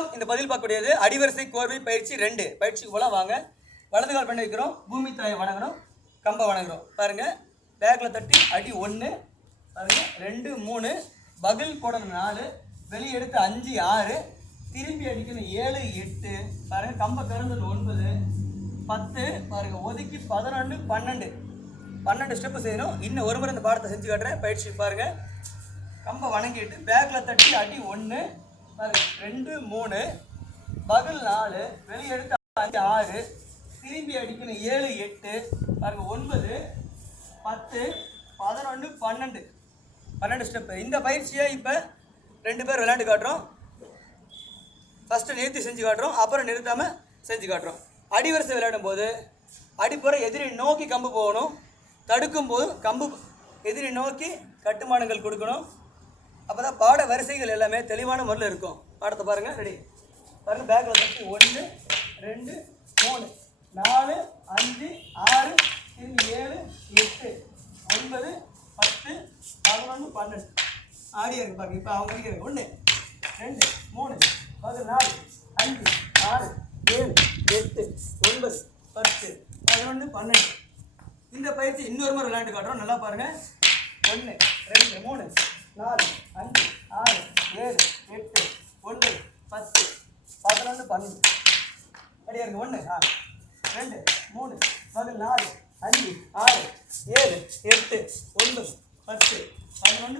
வணக்கம். இந்த பதில் பார்க்கக்கூடியது அடிவரிசை கோர்வை பயிற்சி 2. பயிற்சிக்கு போல வாங்க. வலது கால் பண்ணி வைக்கிறோம், பூமி தாயை வணங்குறோம், கம்பை வணங்குறோம். பாருங்க, பேக்கில் தட்டி அடி 1, பாருங்க 2 3, பகில் போடணும் 4, வெளியே எடுத்து 5 6, திரும்பி அடிக்கணும் 7 8, பாருங்க கம்பை திறந்தது 9 10, பாருங்க ஒதுக்கி 11 12 ஸ்டெப்பு செய்யணும். இன்னும் ஒரு முறை இந்த பாடத்தை செஞ்சு காட்டுறேன். பயிற்சி பாருங்க. கம்பை வணங்கிட்டு பேக்கில் தட்டி அடி 1, பாருங்க 2 3, பகல் 4, வெளியே எடுத்து 5 6, திரும்பி அடிக்கணும் 7 8, பாருங்க 9 10 11 12 ஸ்டெப்பு. இந்த பயிற்சியை இப்போ 2 பேர் விளையாண்டு காட்டுறோம். ஃபஸ்ட்டு நிறுத்தி செஞ்சு காட்டுறோம், அப்புறம் நிறுத்தாமல் செஞ்சு காட்டுறோம். அடிவரிசை விளையாடும் போது அடிப்புற எதிரி நோக்கி கம்பு போகணும். தடுக்கும் போது கம்பு எதிரி நோக்கி கட்டுமானங்கள் கொடுக்கணும். அப்போ தான் பாட வரிசைகள் எல்லாமே தெளிவான முறையில் இருக்கும். பாடத்தை பாருங்கள். ரெடி பாருங்கள். பேக்கில் தட்டி 1 2 3 4 5 6, திரும்பி 7 8 9 10 11 12 ஆடியா இருக்கு பாருங்க. இப்போ அவங்க இருக்கிறது 1 2 3 4 5 6 7 8 9 10 11 12. இந்த பயிற்சி இன்னொரு முறை விளையாண்டு காட்டுறோம். நல்லா பாருங்கள். 1 2 3 4 5 6 7 8 9 10 11 12 அப்படியே இருக்கு. 1 2 3 4 5 6 7 8 9 10 11